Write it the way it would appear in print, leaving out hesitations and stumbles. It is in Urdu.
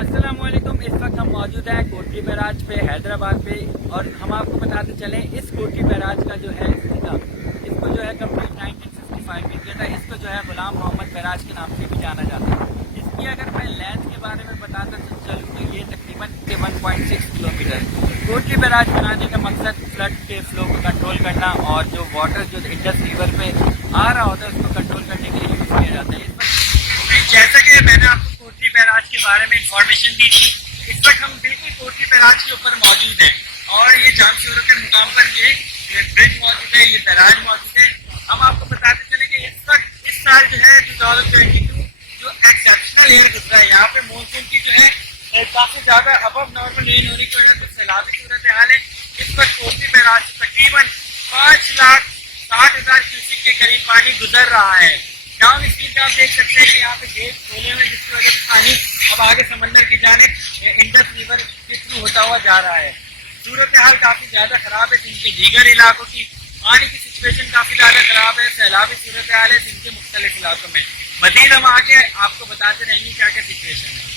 السلام علیکم. اس وقت ہم موجود ہیں کوٹری بیراج پہ حیدرآباد پہ، اور ہم آپ کو بتاتے چلیں اس کوٹری بیراج کا جو ہے اس کو جو ہے کمپلیٹ 1965 میں کیا تھا. اس کو جو ہے غلام محمد بیراج کے نام سے بھی جانا جاتا ہے. اس کی اگر میں لینتھ کے بارے میں بتاتا چلوں تو یہ تقریباً 1.6 کلومیٹر. کوٹری بیراج بنانے کا مقصد فلڈ کے فلو کو کنٹرول کرنا اور جو واٹر جو انڈس ریور پہ آ رہا ہوتا ہے اس کو کنٹرول کرنے کے لیے یوز کیا جاتا ہے. جیسا کہ میں نے آپ کو کوٹری بیراج کے بارے میں انفارمیشن دی تھی، اس وقت ہم بالکل کوٹری بیراج کے اوپر موجود ہیں اور یہ جام شوروں کے مقام پر یہ برج موجود ہے، یہ بیراج موجود ہے. ہم آپ کو بتاتے چلیں کہ اس سال جو ہے 2022 جو ایکسیپشنل ایئر گزرا ہے، یہاں پہ مونسون کی جو ہے کافی زیادہ ابو نارمل رین ہونے کی وجہ سے سیلابی صورت حال ہے. اس وقت کوٹری بیراج سے تقریباً 5,60,000 کیوسک کے قریب پانی گزر رہا ہے. ڈاؤن اسٹریم پہ آپ دیکھ سکتے ہیں کہ یہاں پہ گیٹ کھولے ہوئے جس کی وجہ سے پانی اب آگے سمندر کی جانب انڈس ریور کے تھرو ہوتا ہوا جا رہا ہے. صورتحال کافی زیادہ خراب ہے. ان کے دیگر علاقوں کی پانی کی سچویشن کافی زیادہ خراب ہے. سیلابی صورتحال ہے ان کے مختلف علاقوں میں. مزید ہم آگے آپ کو بتاتے رہیں گے کیا کیا سچویشن ہے.